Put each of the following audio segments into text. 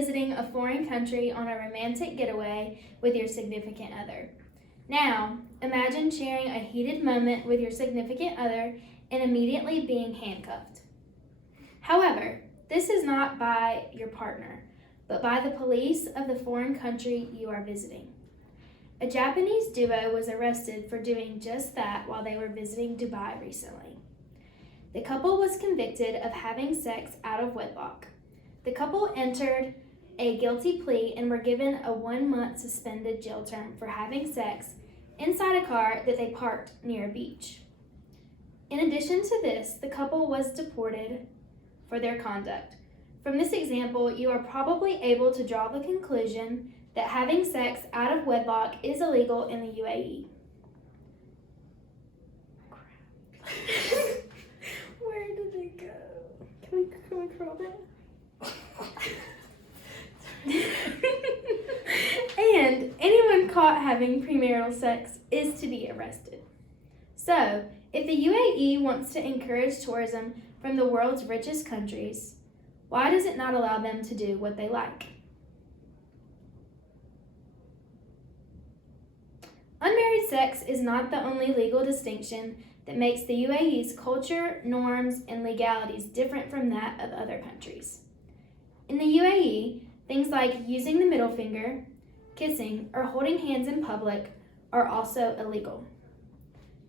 visiting a foreign country on a romantic getaway with your significant other. Now, imagine sharing a heated moment with your significant other and immediately being handcuffed. However, this is not by your partner, but by the police of the foreign country you are visiting. A Japanese duo was arrested for doing just that while they were visiting Dubai recently. The couple was convicted of having sex out of wedlock. The couple entered a guilty plea and were given a 1-month suspended jail term for having sex inside a car that they parked near a beach. In addition to this, the couple was deported for their conduct. From this example, you are probably able to draw the conclusion that having sex out of wedlock is illegal in the UAE. Where did they go? Can we crawl it? And anyone caught having premarital sex is to be arrested. So, if the UAE wants to encourage tourism from the world's richest countries, why does it not allow them to do what they like? Unmarried sex is not the only legal distinction that makes the UAE's culture, norms, and legalities different from that of other countries. In the UAE, things like using the middle finger, kissing, or holding hands in public are also illegal.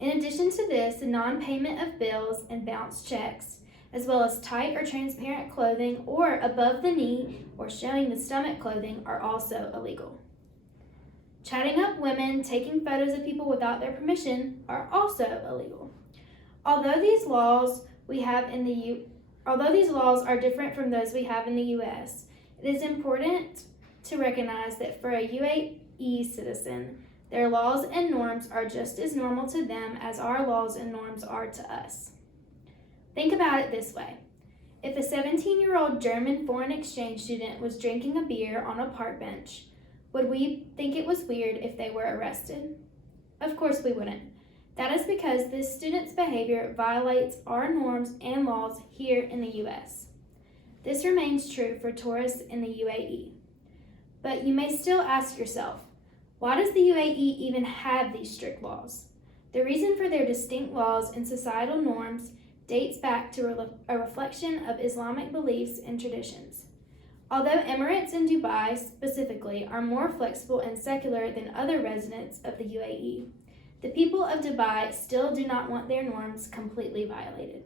In addition to this, the non-payment of bills and bounce checks, as well as tight or transparent clothing or above the knee or showing the stomach clothing are also illegal. Chatting up women, taking photos of people without their permission are also illegal. Although these laws are different from those we have in the US, it is important to recognize that for a UAE citizen, their laws and norms are just as normal to them as our laws and norms are to us. Think about it this way. If a 17-year-old German foreign exchange student was drinking a beer on a park bench, would we think it was weird if they were arrested? Of course we wouldn't. That is because this student's behavior violates our norms and laws here in the US. This remains true for tourists in the UAE. But you may still ask yourself, why does the UAE even have these strict laws? The reason for their distinct laws and societal norms dates back to a reflection of Islamic beliefs and traditions. Although Emirates and Dubai specifically are more flexible and secular than other residents of the UAE, the people of Dubai still do not want their norms completely violated.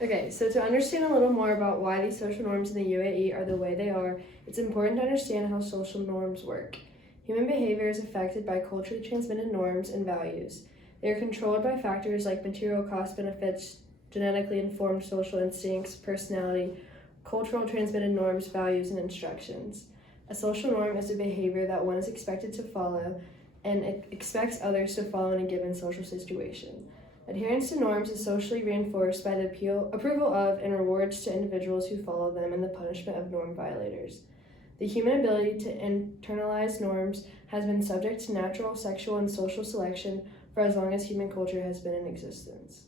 Okay, so to understand a little more about why these social norms in the UAE are the way they are, it's important to understand how social norms work. Human behavior is affected by culturally transmitted norms and values. They are controlled by factors like material cost benefits, genetically informed social instincts, personality, cultural transmitted norms, values, and instructions. A social norm is a behavior that one is expected to follow and it expects others to follow in a given social situation. Adherence to norms is socially reinforced by the approval of and rewards to individuals who follow them and the punishment of norm violators. The human ability to internalize norms has been subject to natural, sexual, and social selection for as long as human culture has been in existence.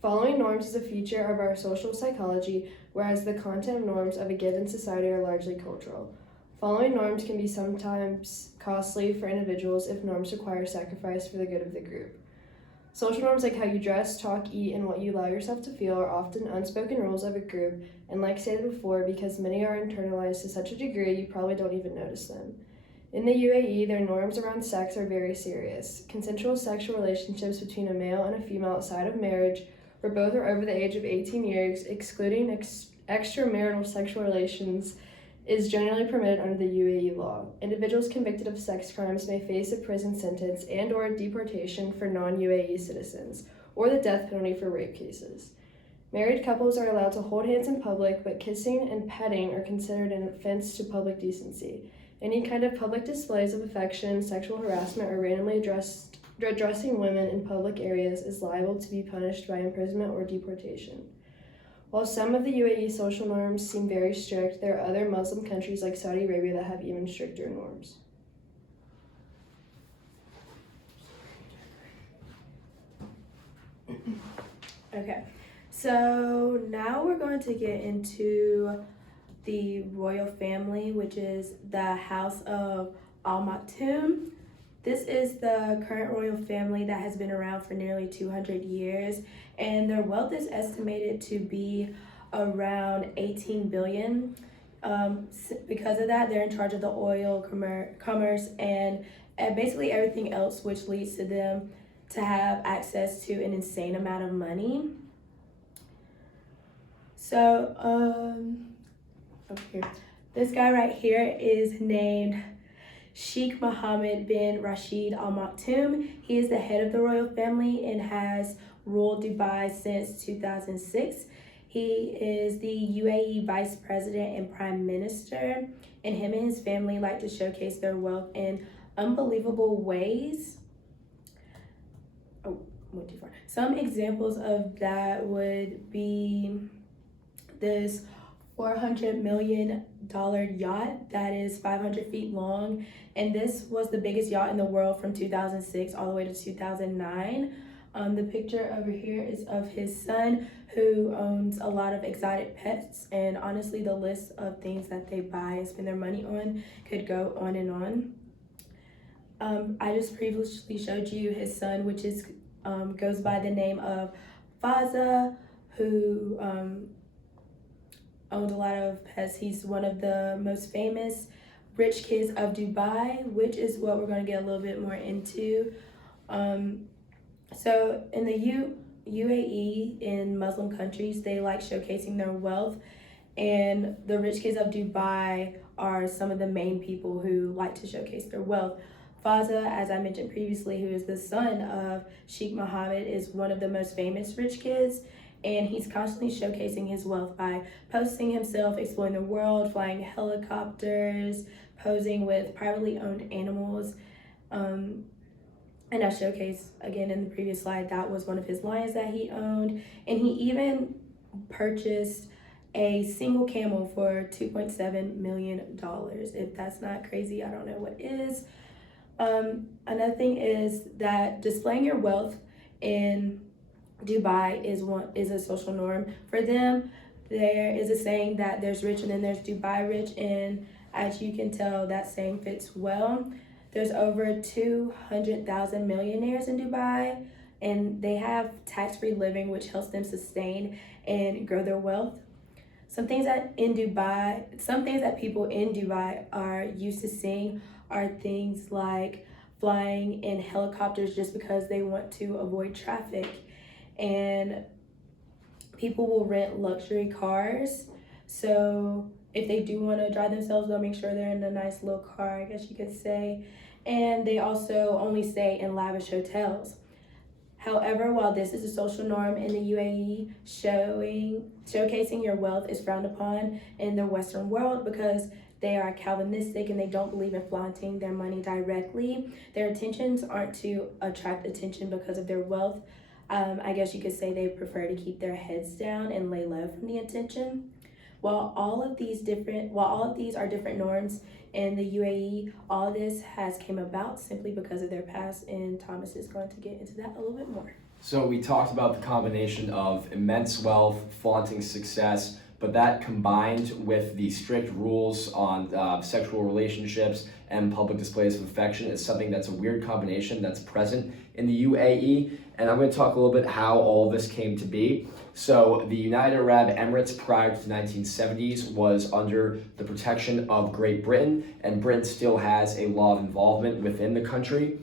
Following norms is a feature of our social psychology, whereas the content of norms of a given society are largely cultural. Following norms can be sometimes costly for individuals if norms require sacrifice for the good of the group. Social norms like how you dress, talk, eat, and what you allow yourself to feel are often unspoken rules of a group, and like stated before, because many are internalized to such a degree you probably don't even notice them. In the UAE, their norms around sex are very serious. Consensual sexual relationships between a male and a female outside of marriage, where both are over the age of 18 years, excluding extramarital sexual relations, is generally permitted under the UAE law. Individuals convicted of sex crimes may face a prison sentence and/or deportation for non-UAE citizens, or the death penalty for rape cases. Married couples are allowed to hold hands in public, but kissing and petting are considered an offense to public decency. Any kind of public displays of affection, sexual harassment, or randomly addressing women in public areas is liable to be punished by imprisonment or deportation. While some of the UAE social norms seem very strict, there are other Muslim countries like Saudi Arabia that have even stricter norms. Okay, so now we're going to get into the royal family, which is the House of Al Maktoum. This is the current royal family that has been around for nearly 200 years, and their wealth is estimated to be around 18 billion. Because of that, they're in charge of the oil, commerce, and basically everything else, which leads to them to have access to an insane amount of money. So, over here, this guy right here is named Sheikh Mohammed bin Rashid Al Maktoum. He is the head of the royal family and has ruled Dubai since 2006. He is the UAE vice president and prime minister, and him and his family like to showcase their wealth in unbelievable ways. Oh, went too far. Some examples of that would be this $400 million yacht that is 500 feet long, and this was the biggest yacht in the world from 2006 all the way to 2009. The picture over here is of his son, who owns a lot of exotic pets, and honestly the list of things that they buy and spend their money on could go on and on. I just previously showed you his son, which is goes by the name of Faza, who owns a lot of pets. He's one of the most famous rich kids of Dubai, which is what we're going to get a little bit more into. So in the UAE, in Muslim countries, they like showcasing their wealth, and the rich kids of Dubai are some of the main people who like to showcase their wealth. Faza, as I mentioned previously, who is the son of Sheikh Mohammed, is one of the most famous rich kids, and he's constantly showcasing his wealth by posting himself exploring the world, flying helicopters, posing with privately owned animals. And I showcased again in the previous slide, that was one of his lions that he owned. And he even purchased a single camel for $2.7 million. If that's not crazy, I don't know what is. Another thing is that displaying your wealth in Dubai is a social norm for them. There is a saying that there's rich and then there's Dubai rich, and as you can tell, that saying fits well. There's over 200,000 millionaires in Dubai, and they have tax-free living, which helps them sustain and grow their wealth. Some things that people in Dubai are used to seeing are things like flying in helicopters just because they want to avoid traffic, and people will rent luxury cars. So if they do want to drive themselves, they'll make sure they're in a nice little car, I guess you could say. And they also only stay in lavish hotels. However, while this is a social norm in the UAE, showcasing your wealth is frowned upon in the Western world because they are Calvinistic and they don't believe in flaunting their money directly. Their intentions aren't to attract attention because of their wealth. I guess you could say they prefer to keep their heads down and lay low from the attention. While all of these are different norms in the UAE, all this has came about simply because of their past, and Thomas is going to get into that a little bit more. So we talked about the combination of immense wealth, flaunting success, but that combined with the strict rules on sexual relationships and public displays of affection is something that's a weird combination that's present in the UAE. And I'm going to talk a little bit how all this came to be. So the United Arab Emirates prior to the 1970s was under the protection of Great Britain, and Britain still has a law of involvement within the country.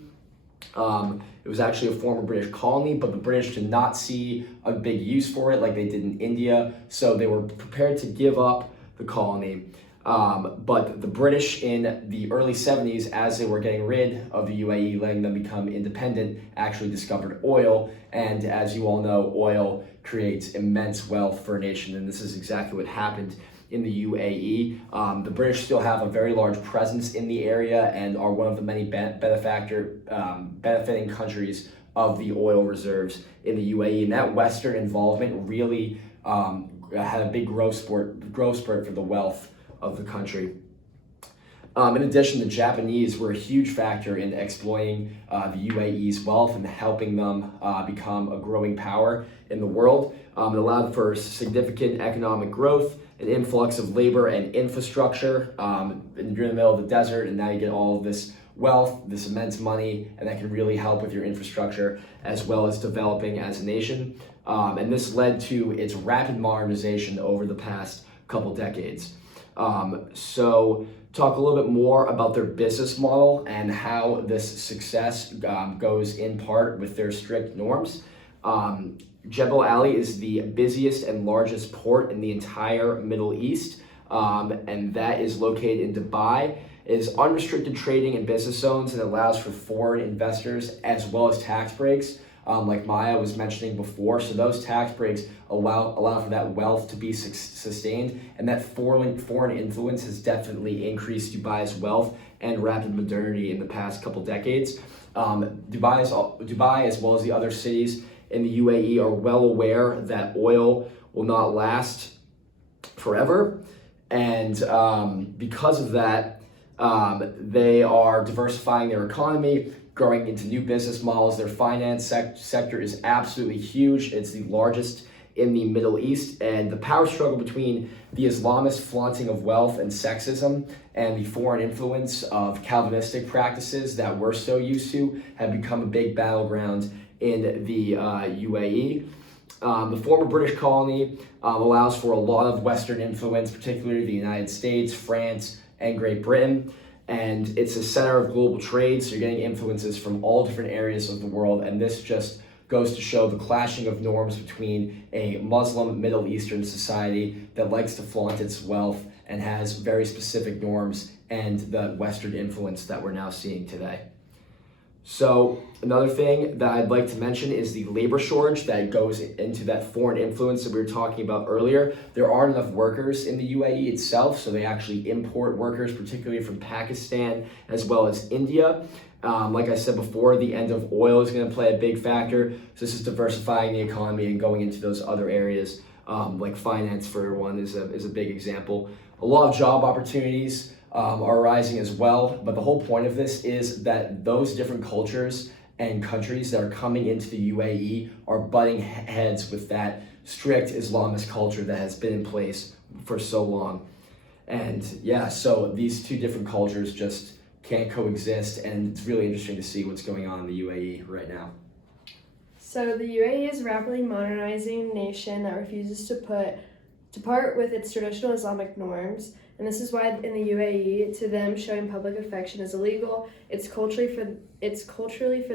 It was actually a former British colony, but the British did not see a big use for it like they did in India, so they were prepared to give up the colony. But the British in the early 70s, as they were getting rid of the UAE, letting them become independent, actually discovered oil. And as you all know, oil creates immense wealth for a nation, and this is exactly what happened in the UAE. The British still have a very large presence in the area and are one of the many benefiting countries of the oil reserves in the UAE. And that Western involvement really had a big growth spurt for the wealth of the country. In addition, the Japanese were a huge factor in exploiting the UAE's wealth and helping them become a growing power in the world. It allowed for significant economic growth, an influx of labor and infrastructure. And you're in the middle of the desert, and now you get all of this wealth, this immense money, and that can really help with your infrastructure as well as developing as a nation. And this led to its rapid modernization over the past couple decades. So talk a little bit more about their business model and how this success goes in part with their strict norms. Jebel Ali is the busiest and largest port in the entire Middle East, and that is located in Dubai. It is unrestricted trading in business zones and allows for foreign investors as well as tax breaks, like Maya was mentioning before. So those tax breaks allow for that wealth to be sustained, and that foreign influence has definitely increased Dubai's wealth and rapid modernity in the past couple decades. Dubai, as well as the other cities in the UAE, are well aware that oil will not last forever, and because of that, they are diversifying their economy, growing into new business models. Their finance sector is absolutely huge. It's the largest in the Middle East, and the power struggle between the Islamist flaunting of wealth and sexism and the foreign influence of Calvinistic practices that we're so used to have become a big battleground in the UAE. The former British colony allows for a lot of Western influence, particularly the United States, France, and Great Britain. And it's a center of global trade, so you're getting influences from all different areas of the world. And this just goes to show the clashing of norms between a Muslim Middle Eastern society that likes to flaunt its wealth and has very specific norms, and the Western influence that we're now seeing today. So another thing that I'd like to mention is the labor shortage that goes into that foreign influence that we were talking about earlier. There aren't enough workers in the UAE itself, so they actually import workers, particularly from Pakistan as well as India. Like I said before, the end of oil is going to play a big factor. So this is diversifying the economy and going into those other areas, like finance for one is a big example. A lot of job opportunities are rising as well, but the whole point of this is that those different cultures and countries that are coming into the UAE are butting heads with that strict Islamist culture that has been in place for so long. And yeah, so these two different cultures just can't coexist, and it's really interesting to see what's going on in the UAE right now. So the UAE is a rapidly modernizing nation that refuses to part with its traditional Islamic norms. And this is why in the UAE, to them, showing public affection is illegal. It's culturally for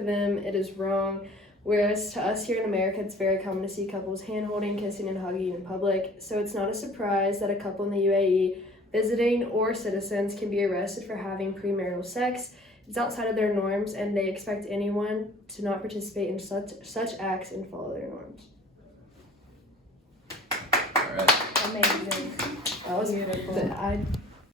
them, it is wrong. Whereas to us here in America, it's very common to see couples hand-holding, kissing, and hugging in public. So it's not a surprise that a couple in the UAE, visiting or citizens, can be arrested for having premarital sex. It's outside of their norms, and they expect anyone to not participate in such acts and follow their norms. All right. Amazing. That was Beautiful. I